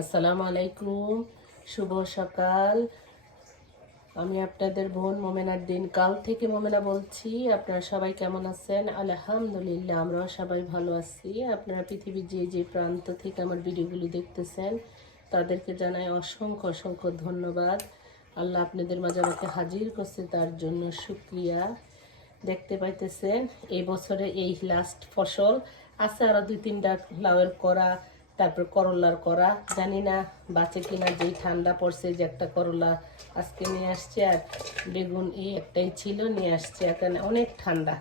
আসসালামু আলাইকুম। শুভ সকাল। আমি আপনাদের বোন মোমেনার দিন কাল থেকে মোমেনা বলছি, আপনারা সবাই কেমন আছেন? আলহামদুলিল্লাহ, আমরাও সবাই ভালো আছি। আপনারা পৃথিবীর যে যে প্রান্ত থেকে আমার ভিডিওগুলি দেখতেছেন, তাদেরকে জানাই অসংখ্য অসংখ্য ধন্যবাদ। আল্লাহ আপনাদের মাঝে আমাকে হাজির করছে তার জন্য শুক্রিয়া। দেখতে পাইতেছেন, এই বছরে এই লাস্ট ফসল, আছে আরও দুই তিনটা লাউয়ের করা তারপর করলার করা, জানি না বাঁচে কিনা, যেই ঠান্ডা পড়ছে, যে একটা করলা আজকে নিয়ে আসছে আর বেগুন এই একটাই ছিল, নিয়ে আসছে। এখানে অনেক ঠান্ডা।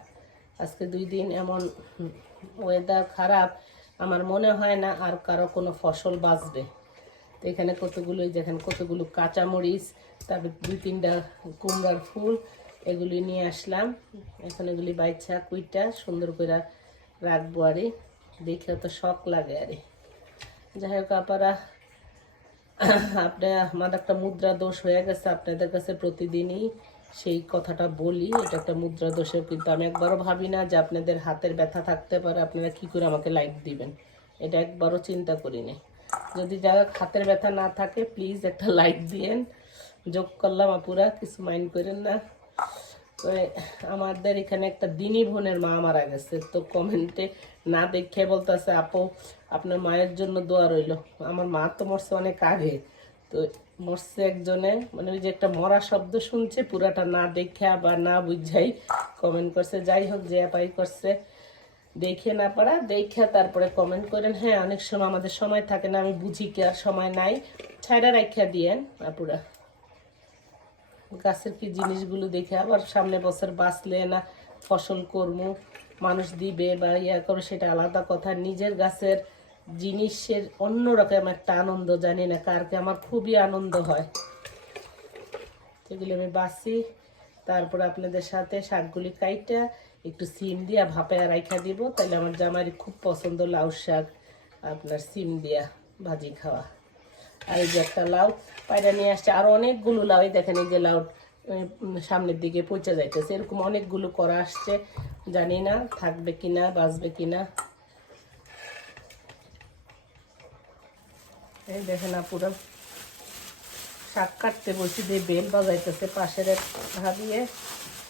আজকে দুই দিন এমন ওয়েদার খারাপ, আমার মনে হয় না আর কারও কোনো ফসল বাঁচবে। তো এখানে কতগুলো যেখানে কতগুলো কাঁচামরিচ, তারপর দুই তিনটা কুমড়ার ফুল, এগুলি নিয়ে আসলাম। এখন এগুলি বাইছা কুইটা, সুন্দর করে রাখব আরে। দেখে তো শখ লাগে আরে। যাই হোক আপারা আপনার আমার একটা মুদ্রা দোষ হয়ে গেছে, আপনাদের কাছে প্রতিদিনই সেই কথাটা বলি, এটা একটা মুদ্রা দোষেও কিন্তু আমি একবারও ভাবি না যে আপনাদের হাতের ব্যথা থাকতে পারে, আপনারা কি করে আমাকে লাইক দিবেন? এটা একবারও চিন্তা করি নি যদি যারা হাতের ব্যথা না থাকে প্লিজ একটা লাইক দিয়েন। যোগ করলাম আপুরা, কিছু মাইন্ড করেন না। আমাদের এখানে একটা দিনী বোনের মা মারা গেছে, তো কমেন্টে না দেখে বলতেছে, আপু, আপনার মায়ের জন্য দোয়া রইল। আমার মা তো মরছে অনেক আগে, তো মরছে একজনে মানে ওই যে একটা মরা শব্দ শুনছে, পুরাটা না দেখে বা না বুঝাই কমেন্ট করছে। যাই হোক, যে পাই করছে, দেখে না পারা, দেখে তারপরে কমেন্ট করেন। হ্যাঁ অনেক সময় আমাদের সময় থাকে না, আমি বুঝি কি আর সময় নাই। ছাইরা রাখিয়া দিয়েন আপুরা। গাছের কি জিনিসগুলো দেখে আবার সামনে বছর বাঁচলে না ফসল করব মানুষ দিবে বা ইয়া করে সেটা আলাদা কথা। নিজের গাছের জিনিসের অন্যরকম একটা আনন্দ, জানি না কারকে আমার খুবই আনন্দ হয়। সেগুলি আমি বাসি তারপর আপনাদের সাথে শাকগুলি কাইটা, একটু সিম দিয়া ভাপে রাইখা দিব। তাহলে আমার জামাইয়ের খুব পছন্দ লাউ শাক, আপনার সিম দিয়া ভাজি খাওয়া। আর এই যে একটা লাউ, পায়রা নিয়ে আসছে। আর অনেকগুলো লাউ, এই দেখেন এই যে লাউ সামনের দিকে পচে যাইতেছে। এরকম অনেকগুলো করা আসছে। জানি না থাকবে কিনা, বাঁচবে কিনা। এই দেখেন আপুরা, শাক কাটতে বলছি যে বেল বাজাইতেছে পাশের এক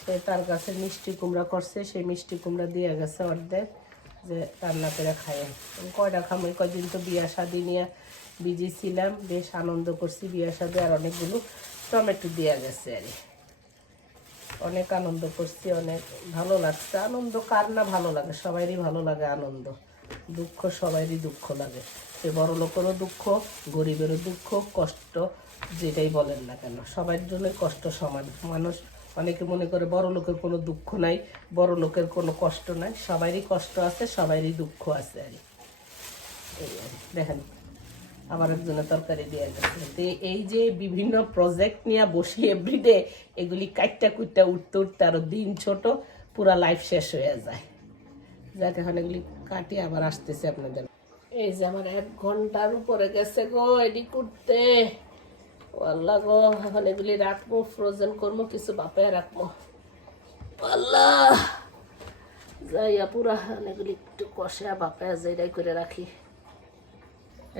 সে তার কাছে মিষ্টি কুমড়া করছে। সেই মিষ্টি কুমড়া দিয়ে গেছে অর্ধেক, যে রান্না করে খায়। কয়টা খামই কয়দিন তো বিয়া, শাদি নিয়ে বিজি ছিলাম, বেশ আনন্দ করছি বিয়া শাদি আর অনেকগুলো টমেটো দেওয়া গেছে আর অনেক আনন্দ করছি, অনেক ভালো লাগছে। আনন্দ কার না ভালো লাগে? সবারই ভালো লাগে আনন্দ। দুঃখ সবারই দুঃখ লাগে। সে বড় লোকেরও দুঃখ, গরিবেরও দুঃখ, কষ্ট, যেটাই বলেন না কেন। সবার জন্যই কষ্ট সমান। মানুষ অনেকে মনে করে বড় লোকের কোনো দুঃখ নাই, বড় লোকের কোনো কষ্ট নাই। সবারই কষ্ট আছে সবারই দুঃখ আছে আর। দেখেন আবার একজনের তরকারি দিয়ে গেছে তো এই যে বিভিন্ন প্রজেক্ট নিয়ে বসি এভরিডে এগুলি কাটটা কুটটা উঠতে উঠতে আরও দিন ছোট, পুরা লাইফ শেষ হয়ে যায়। যাকে, এখন এগুলি কাটি আবার আসতেছে আপনাদের। এই যে আমার এক ঘণ্টার উপরে গেছে গো এডি করতে গো, এখন এগুলি রাখব ফ্রোজেন করব, কিছু বাপে রাখব। আল্লাহ! যাইয়া পুরা এগুলি একটু কষে বাপে যাইরাই করে রাখি।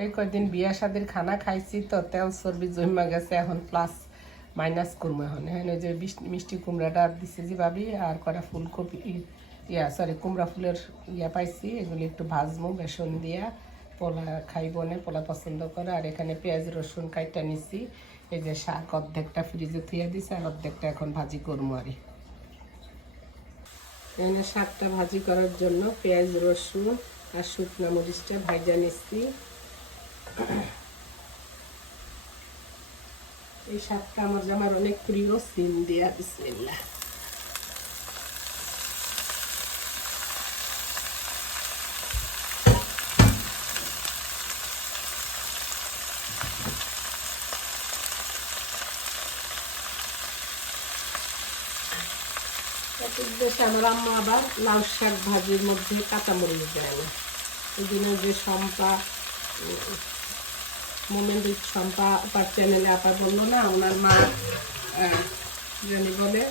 এই কয়দিন বিয়া শাদির খানা খাইছি, তো তেল চর্বি জমা গেছে, এখন প্লাস মাইনাস করব এখন। এখন যে মিষ্টি কুমড়াটা দিছে যে ভাবি, আর কটা ফুলকপি ইয়া সরি কুমড়া ফুলের ইয়া পাইছি, এগুলি একটু ভাজবো বেসন দিয়া, পোলা খাইব না, পোলা পছন্দ করে। আর এখানে পেঁয়াজ, রসুন কাইটা নিছি, এই যে শাক অর্ধেকটা ফ্রিজে থুয়ে দিছে, আর অর্ধেকটা এখন ভাজি করব আর এখানে শাকটা ভাজি করার জন্য পেঁয়াজ, রসুন আর শুকনা মরিচটা ভাজা নিচ্ছি এই শাকটা আমার জামার অনেক প্রিয় সিম দিয়া, বিসমিল্লাহ। এক দেশে আমার আম্মা আবার লাউ শাক ভাজির মধ্যে কাঁচামরিচ দেয় না। এই জন্য যে সম্পা মোমেন্ট সম্পা আপার চ্যানেলে আপা বলল না, ওনার মা জানি বলে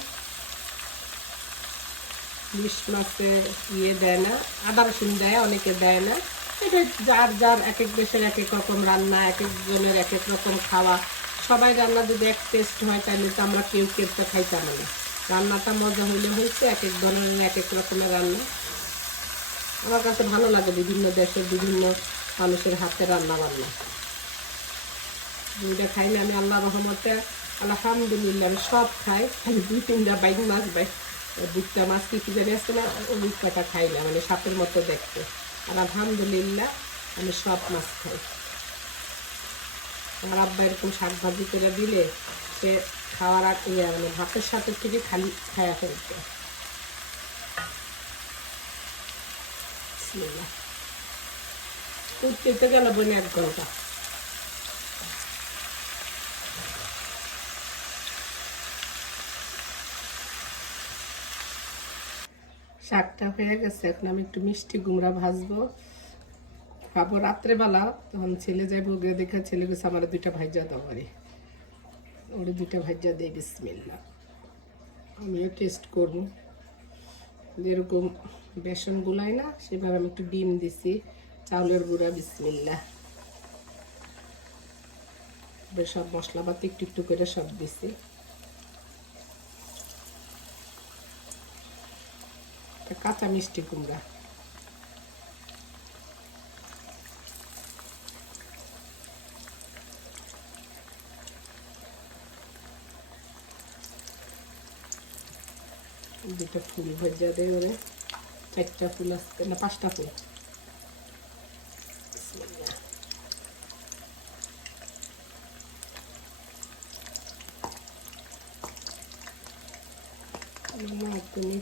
ইলিশ মাছে ইয়ে দেয় না, আদা রসুন দেয়, অনেকে দেয় না। এটা যার যার এক এক দেশের এক এক রকম রান্না এক একজনের এক এক রকম খাওয়া। সবাই রান্না যদি এক টেস্ট হয়, তাহলে তো আমরা কেউ কেউ তো খাইতাম না। রান্নাটা মজা হইলে হয়েছে এক এক ধরনের এক এক রকমের রান্না। আমার কাছে ভালো লাগে বিভিন্ন দেশের বিভিন্ন মানুষের হাতে রান্না বান্না দুইটা খাই না আমি আল্লাহ রহমতে, আলহামদুলিল্লাহ আমি সব খাই। আমি দুই তিনটা বাইক মাছ বাই বুটটা মাছ কি কি জানি আসছে না বুটটা খাই না মানে সাপের মতো দেখতে। আর আলহামদুলিল্লাহ আমি সব মাছ খাই। আমার আব্বা এরকম শাক ভাজি করে দিলে, সে খাওয়ার আর ইয়ে মানে ভাতের সাথে থেকে খালি খায়া ফেলতে। উঠতে গেল বোন এক ঘণ্টা। শাকটা হয়ে গেছে, এখন আমি একটু মিষ্টি কুমড়া ভাজবো। খাব রাত্রেবেলা, তখন ছেলে যাইব গিয়ে দেখে, ছেলে গেছে আমার দুইটা ভাইজা দাও করে ওরে দুইটা ভাইজা দেয় বিসমিল্লা আমিও টেস্ট করব। যেরকম বেসন গুলাই না সেভাবে আমি একটু ডিম দিছি, চাউলের গুঁড়া বিসমিল্লা সব মশলাপাতি একটু একটু করে সব দিছি। একটা কাঁচা মিষ্টি কুমড়া। দুটা ফুল ভজা দেয় ওরে। চারটা ফুল আসতে না, পাঁচটা ফুল?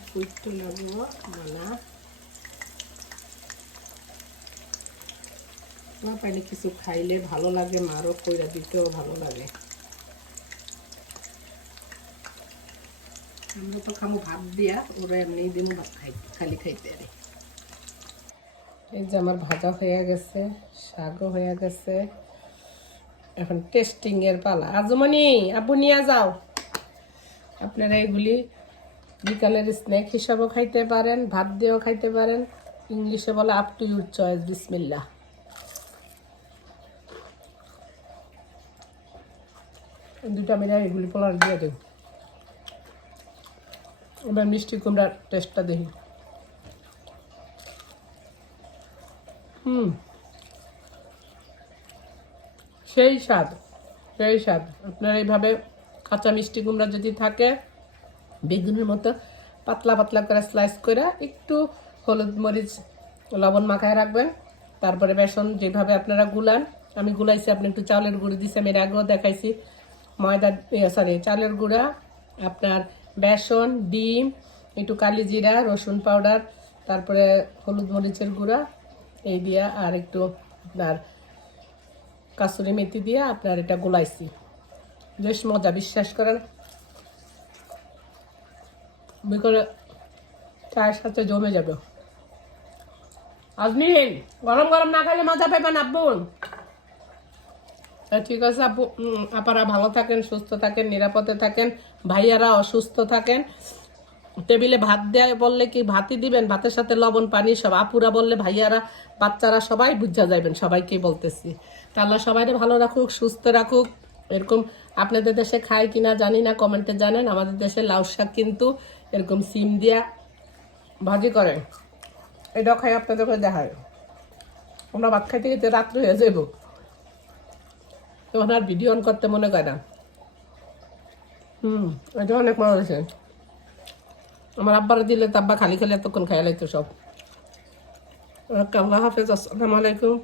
ফুটতে লাগবো মানা না পাইলে কিছু খাইলে ভালো লাগে, মারও কইরা দিতেও ভালো লাগে। আমরা তো খামো ভাত দিয়া, ওরা এমনি দিন ভাত খালি খাইতে রে। এই যে আমার ভাজা হয়ে গেছে, শাকও হয়ে গেছে। এখন টেস্টিং এর পালা। আজমনি আপু নিয়ে যাও। আপনারা এগুলি বিকালের স্ন্যাক হিসাবেও খাইতে পারেন, ভাত দিয়েও খাইতে পারেন। ইংলিশে বলে আপ টু ইউর চয়েস বিসমিল্লা দুটা মিলে এগুলি পোলার দিয়ে দেব। এবার মিষ্টি কুমড়ার টেস্টটা দেখি। হুম। সেই স্বাদ সেই স্বাদ। আপনার এইভাবে কাঁচা মিষ্টি কুমড়া যদি থাকে বেগুনের মতো পাতলা পাতলা করে স্লাইস করে একটু হলুদ মরিচ, লবণ মাখায় রাখবেন। তারপরে বেসন যেভাবে আপনারা গুলান, আমি গুলাইছি, আপনি একটু চাউলের গুঁড়ো দিছি আমি এর আগেও দেখাইছি। ময়দা সরি চালের গুঁড়া, আপনার বেসন, ডিম, একটু কালি জিরা, রসুন পাউডার তারপরে হলুদ মরিচের গুঁড়া, এই দিয়া আর একটু আপনার কাসুরি মেথি দিয়ে আপনার এটা গুলাইছি। বেশ মজা, বিশ্বাস করেন। বিকেলে চায়ের সাথে জমে যাবে। আপনি গরম গরম না খাইলে মজা পাইবেন আব্বু। ঠিক আছে আপু আপারা ভালো থাকেন, সুস্থ থাকেন, নিরাপদে থাকেন, ভাইয়ারা অসুস্থ থাকেন। টেবিলে ভাত দেয় বললে কি ভাতই দিবেন? ভাতের সাথে লবণ, পানি সব। আপুরা বললে ভাইয়ারা, বাচ্চারা সবাই বুঝা যাবেন সবাইকে বলতেছি। তা আল্লাহ সবাই ভালো রাখুক, সুস্থ রাখুক। এরকম আপনাদের দেশে খায় কিনা জানি না, কমেন্টে জানেন। আমাদের দেশে লাউ শাক কিন্তু এরকম সিম দিয়া ভাজি করে এটা খাই আপনাদেরকে দেখায় আমরা ভাত খাইতে খেতে রাত্রে হয়ে যাব তখন আর ভিডিও অন করতে মনে করে না। হুম, এটা অনেক মনে হয়েছে। আমার আব্বার দিলে তো আব্বা খালি খালি এতক্ষণ খাইয়া লাগতো সব। আল্লাহ হাফেজ, আসসালামু আলাইকুম।